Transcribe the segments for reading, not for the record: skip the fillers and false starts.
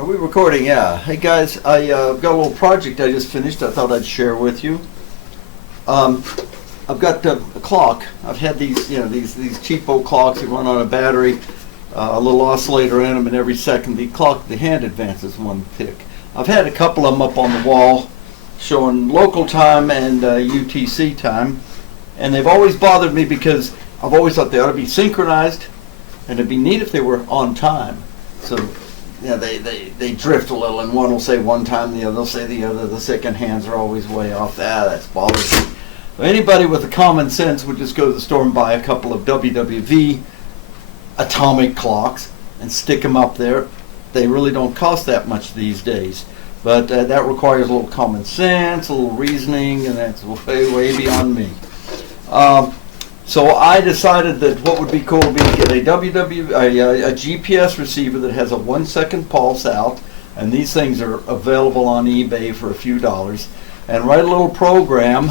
Are we recording? Yeah. Hey guys, I got a little project I just finished. I thought I'd share with you. I've got a clock. I've had these, these cheapo clocks that run on a battery, a little oscillator in them, and every second the hand advances one tick. I've had a couple of them up on the wall, showing local time and UTC time, and they've always bothered me because I've always thought they ought to be synchronized, and it'd be neat if they were on time. So. Yeah, they drift a little, and one will say one time, the other will say the other. The second hands are always way off. That's bothersome. Well, anybody with a common sense would just go to the store and buy a couple of WWV atomic clocks and stick them up there. They really don't cost that much these days, but that requires a little common sense, a little reasoning, and that's way beyond me. So I decided that what would be cool would be to get a GPS receiver that has a 1 second pulse out, and these things are available on eBay for a few dollars, and write a little program,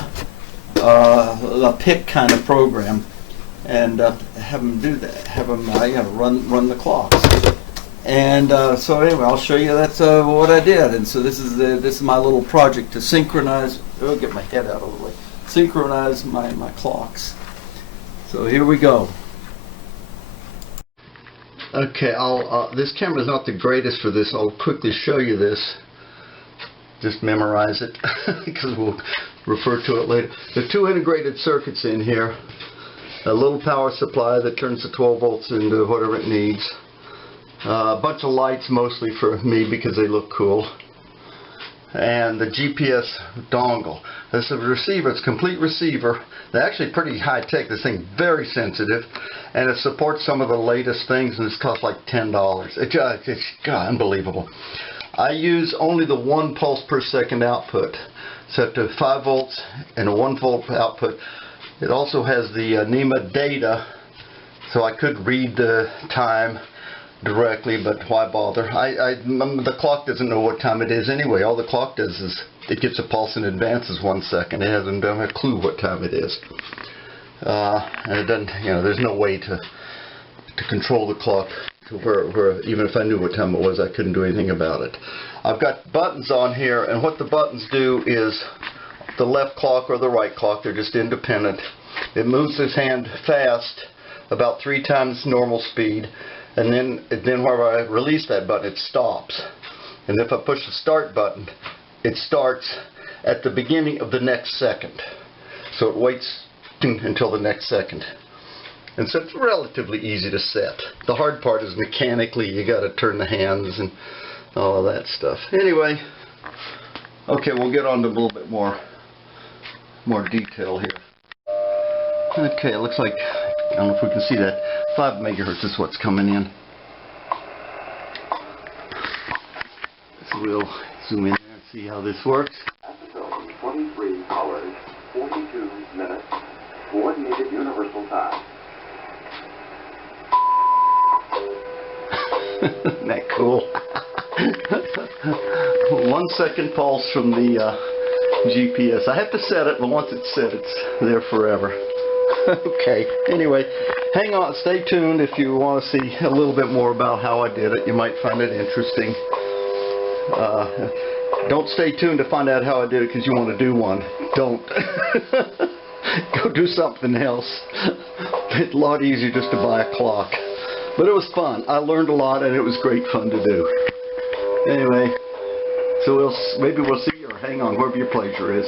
a pick kind of program, and have them do that. Have them run the clocks. And so anyway, I'll show you that's what I did. And so this is my little project to synchronize. I'll get my head out of the way. Synchronize my clocks. So here we go. Okay, this camera is not the greatest for this. I'll quickly show you this. Just memorize it because we'll refer to it later. There are two integrated circuits in here. A little power supply that turns the 12 volts into whatever it needs. A bunch of lights, mostly for me because they look cool. And the GPS dongle. This is a receiver. It's a complete receiver. They're actually pretty high tech. This thing very sensitive, and it supports some of the latest things, and it's cost like $10. It's unbelievable. I use only the 1 pulse per second output, set to 5 volts and a 1 volt output. It also has the NEMA data, so I could read the time directly, but why bother? The clock doesn't know what time it is anyway. All the clock does is it gets a pulse and advances 1 second. It hasn't a clue what time it is, and it doesn't. There's no way to control the clock to where even if I knew what time it was, I couldn't do anything about it. I've got buttons on here, and what the buttons do is the left clock or the right clock. They're just independent. It moves this hand fast, about 3 times normal speed. And then whenever I release that button, it stops. And if I push the start button, it starts at the beginning of the next second. So it waits until the next second. And so it's relatively easy to set. The hard part is mechanically, you got to turn the hands and all of that stuff. Anyway, okay, we'll get on to a little bit more detail here. Okay, it looks like, I don't know if we can see that, 5 megahertz is what's coming in. So we'll zoom in there and see how this works. Episode 23 hours, 42 minutes, coordinated universal time. Isn't that cool? 1 second pulse from the GPS. I have to set it, but once it's set, it's there forever. Okay, anyway, hang on, stay tuned if you want to see a little bit more about how I did it. You might find it interesting. Don't stay tuned to find out how I did it because you want to do one. Don't. Go do something else. It's a lot easier just to buy a clock. But it was fun. I learned a lot, and it was great fun to do. Anyway, so maybe we'll see, or hang on, wherever your pleasure is.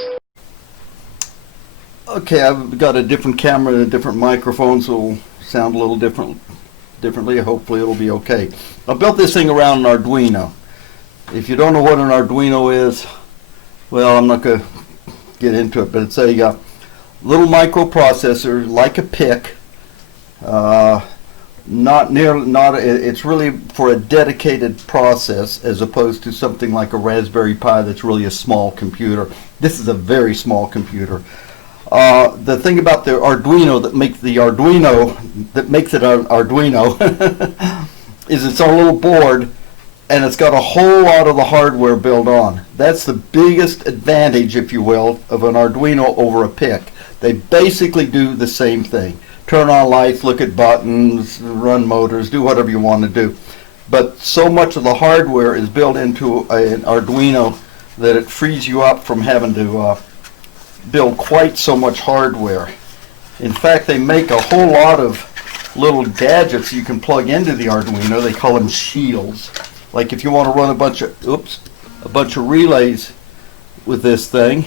Okay, I've got a different camera and a different microphone, so it'll sound a little differently. Hopefully it'll be okay. I built this thing around an Arduino. If you don't know what an Arduino is, well, I'm not going to get into it, but it's a little microprocessor like a PIC. It's really for a dedicated process as opposed to something like a Raspberry Pi that's really a small computer. This is a very small computer. The thing about the Arduino that makes it an Arduino is it's a little board, and it's got a whole lot of the hardware built on. That's the biggest advantage, if you will, of an Arduino over a PIC. They basically do the same thing. Turn on lights, look at buttons, run motors, do whatever you want to do. but so much of the hardware is built into an Arduino that it frees you up from having to build quite so much hardware. In fact, they make a whole lot of little gadgets you can plug into the Arduino. They call them shields. Like if you want to run a bunch of relays with this thing,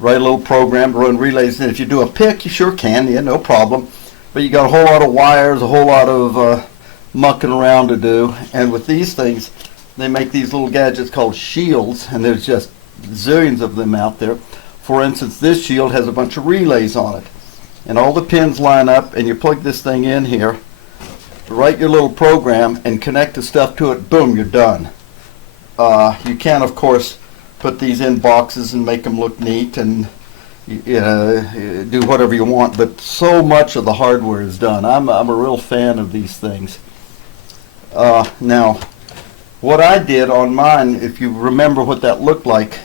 write a little program to run relays, and if you do a pick, you sure can, yeah, no problem. But you got a whole lot of wires, a whole lot of mucking around to do. And with these things, they make these little gadgets called shields, and there's just zillions of them out there. For instance, this shield has a bunch of relays on it, and all the pins line up, and you plug this thing in here, write your little program, and connect the stuff to it. Boom, you're done. You can, of course, put these in boxes and make them look neat and do whatever you want, but so much of the hardware is done. I'm a real fan of these things. Now, what I did on mine, if you remember what that looked like,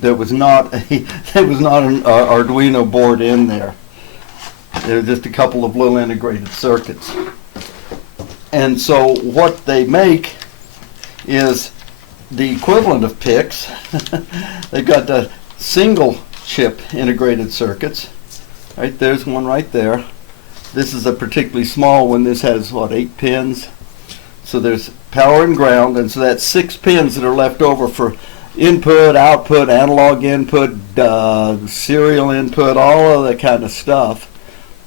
there was not an Arduino board in there. There were just a couple of little integrated circuits. And so what they make is the equivalent of PICs. They've got the single chip integrated circuits. Right, there's one right there. This is a particularly small one. This has, what, 8 pins? So there's power and ground, and so that's 6 pins that are left over for input, output, analog input, serial input, all of that kind of stuff.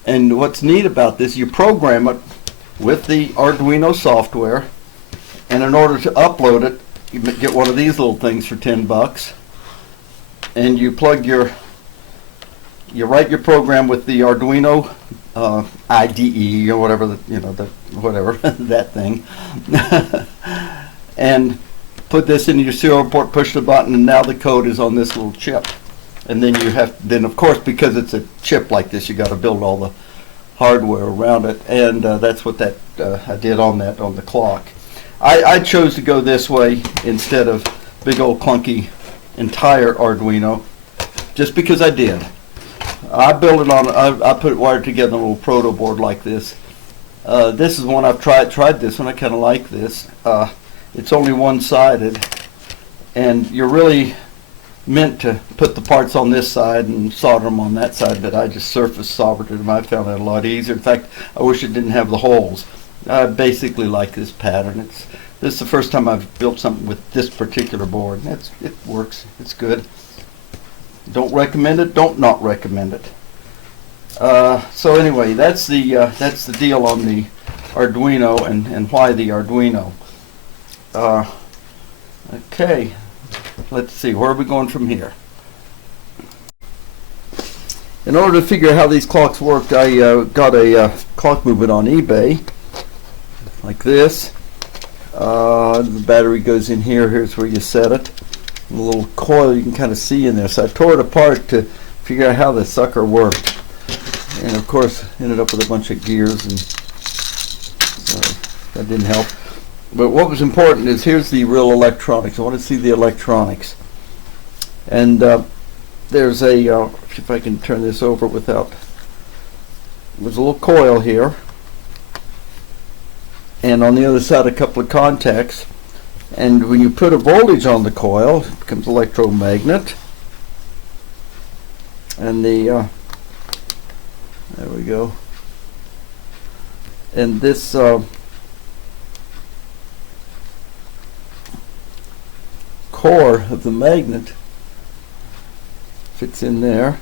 And what's neat about this, you program it with the Arduino software, and in order to upload it, you get one of these little things for $10, and you plug you write your program with the Arduino IDE or whatever, whatever that thing, and put this into your serial port, push the button, and now the code is on this little chip. And then you have, of course, because it's a chip like this, you got to build all the hardware around it, and that's what I did on the clock. I chose to go this way instead of big old clunky entire Arduino, just because I did. I built it on. I put it wired together on a little proto board like this. This is one I've tried this one. I kind of like this. It's only one-sided, and you're really meant to put the parts on this side and solder them on that side, but I just surface soldered them. I found that a lot easier. In fact, I wish it didn't have the holes. I basically like this pattern. This is the first time I've built something with this particular board. It works. It's good. Don't recommend it. Don't not recommend it. So anyway, that's the deal on the Arduino and why the Arduino. Okay. Let's see, where are we going from here? In order to figure out how these clocks worked, I got a clock movement on eBay, like this. The battery goes in here. Here's where you set it. A little coil you can kind of see in there. So I tore it apart to figure out how the sucker worked. And of course, ended up with a bunch of gears, and so that didn't help. But what was important is here's the real electronics. I want to see the electronics. And there's a, if I can turn this over without, there's a little coil here. And on the other side, a couple of contacts. And when you put a voltage on the coil, it becomes electromagnet. And there we go. And this core of the magnet fits in there.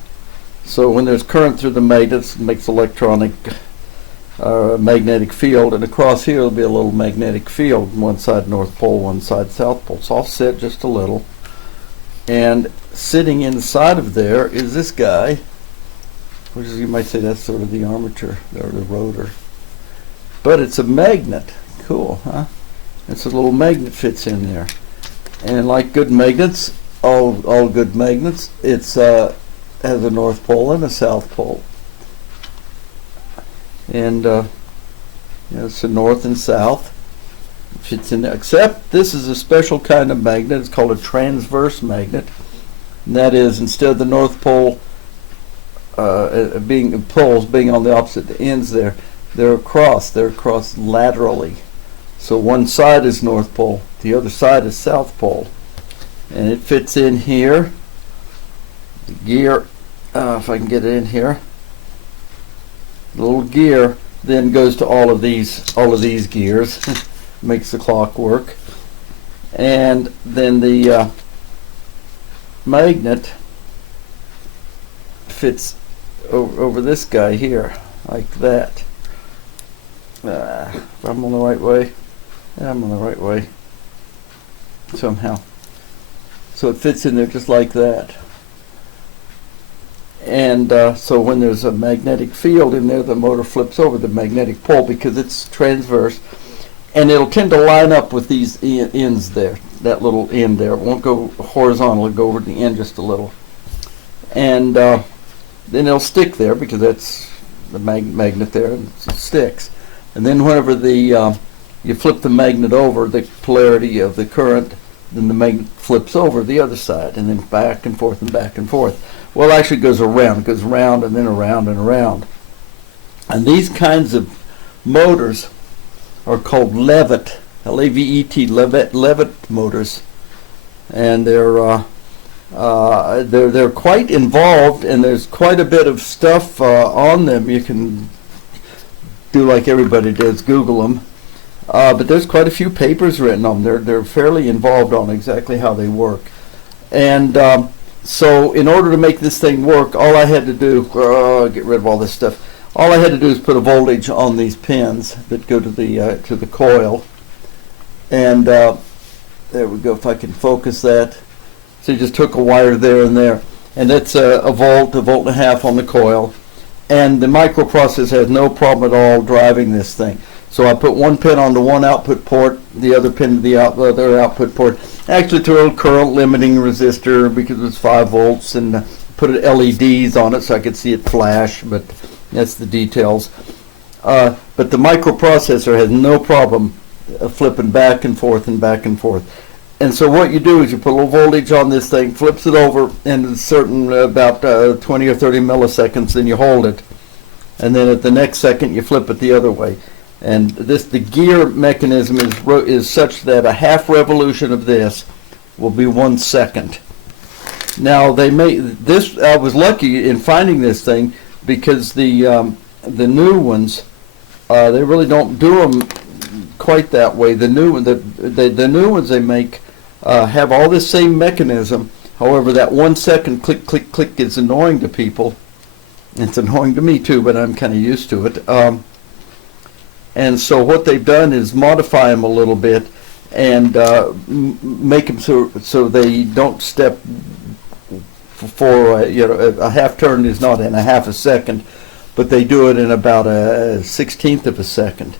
So when there's current through the magnets, it makes electronic magnetic field, and across here will be a little magnetic field. One side North Pole, one side South Pole. It's offset just a little. And sitting inside of there is this guy, which is, you might say that's sort of the armature or the rotor. But it's a magnet. Cool, huh? It's a little magnet fits in there. And like good magnets, all good magnets, it's has a North Pole and a South Pole. And it's a north and south. It fits in there. Except this is a special kind of magnet. It's called a transverse magnet. And that is, instead of the North Pole being on the opposite ends there, They're across laterally. So one side is North Pole, the other side is South Pole. And it fits in here. The gear, if I can get it in here, the little gear then goes to all of these gears, makes the clock work. And then the magnet fits over this guy here, like that. If I'm on the right way. Yeah, I'm on the right way. Somehow. So it fits in there just like that. And so when there's a magnetic field in there, the motor flips over the magnetic pole because it's transverse. And it'll tend to line up with these ends there, that little end there. It won't go horizontal, it'll go over the end just a little. And then it'll stick there because that's the magnet there, and it sticks. And then whenever you flip the magnet over, the polarity of the current, then the magnet flips over the other side, and then back and forth and back and forth. Well, it actually goes around. It goes around and then around and around. And these kinds of motors are called Lavet, L-A-V-E-T, Lavet motors, and they're quite involved, and there's quite a bit of stuff on them. You can do like everybody does, Google them, but there's quite a few papers written on them. They're fairly involved on exactly how they work, and so in order to make this thing work, all I had to do, get rid of all this stuff. All I had to do is put a voltage on these pins that go to the coil, and there we go. If I can focus that, so you just took a wire there and there, and that's a volt and a half on the coil, and the microprocessor has no problem at all driving this thing. So I put one pin on the one output port, the other pin to the other output port. Actually, to a current limiting resistor because it was 5 volts, and put LEDs on it so I could see it flash, but that's the details. But the microprocessor has no problem flipping back and forth and back and forth. And so what you do is you put a little voltage on this thing, flips it over, and a certain about 20 or 30 milliseconds, then you hold it. And then at the next second you flip it the other way. And the gear mechanism is such that a half revolution of this will be 1 second. Now they made this. I was lucky in finding this thing because the new ones they really don't do them quite that way. The new ones they make have all this same mechanism. However, that 1 second click click click is annoying to people. It's annoying to me too, but I'm kind of used to it. And so what they've done is modify them a little bit and make them so they don't step for a half turn is not in a half a second, but they do it in about a 1/16 of a second.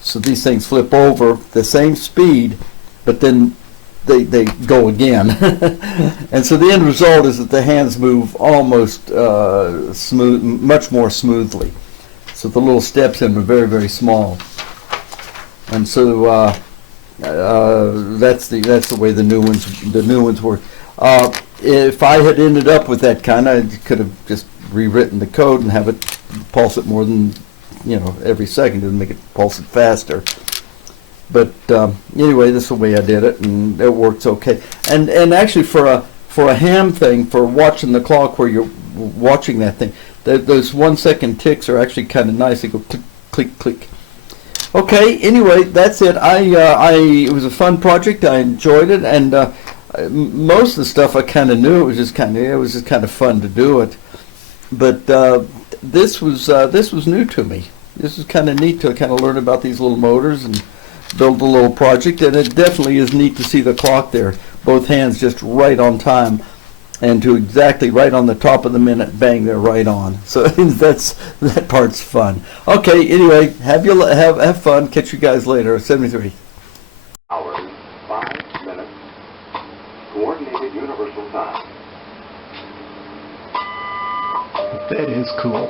So these things flip over the same speed, but then they go again. And so the end result is that the hands move almost smooth, much more smoothly. So the little steps in are very, very small. And so that's the way the new ones work. If I had ended up with that kind, I could have just rewritten the code and have it pulse it more than every second to make it pulse it faster. But anyway, this is the way I did it, and it works okay. And actually, for a ham thing, for watching the clock where you're watching that thing, those 1 second ticks are actually kind of nice. They go click, click, click. Okay. Anyway, that's it. It was a fun project. I enjoyed it, and most of the stuff I kind of knew. It was just kind of fun to do it. But this was new to me. This was kind of neat to kind of learn about these little motors and build a little project, and it definitely is neat to see the clock there, both hands just right on time, and to exactly right on the top of the minute, bang, they're right on. So that part's fun. Okay, anyway, have fun. Catch you guys later. 73 hours, 5 minutes, coordinated universal time. That is cool.